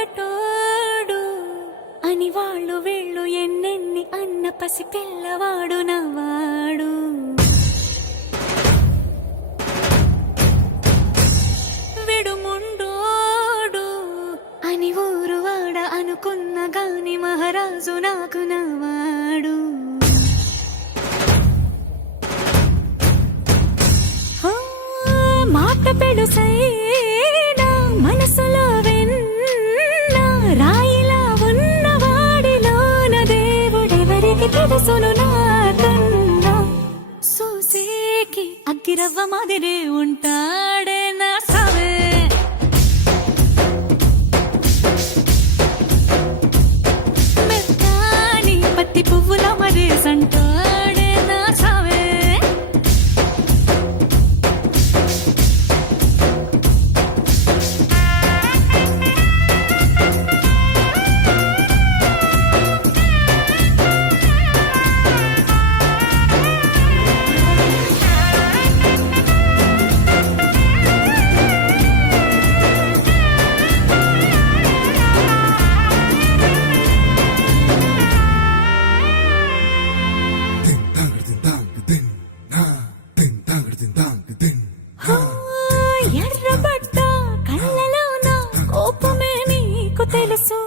మొరటోడు అని వాళ్ళు వీళ్ళు ఎన్నెన్ని అన్న పసి పిల్లవాడు నవ్వాడు. విడుముండోడు అని ఊరు వాడ అనుకున్న గాని మహారాజు నాకు నవ్వాడు. మాట పెడుసైనా మనసులో వెన్న రాయిలా ఉన్నవాడిలోన దేవుడెవరికి తెలుసును నాకన్నా. సూసేకి అగ్గిరవ్వ మాదిరే ఉంటాడే నా సావే. మెత్తాని పత్తి పువ్వుల మరేసంటాడే నా సావే. ఎర్రబడ్డ కళ్ళలోన కోపమే నీకు తెలుసు,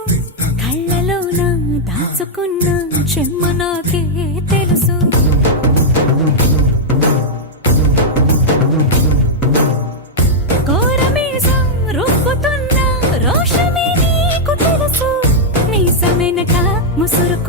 కళ్ళలోన దాచుకున్న చెమ్మ నాకే తెలుసు. కోరమీసం రుబ్బుతున్న రోషమే నీకు తెలుసు, మీసమెనక ముసురు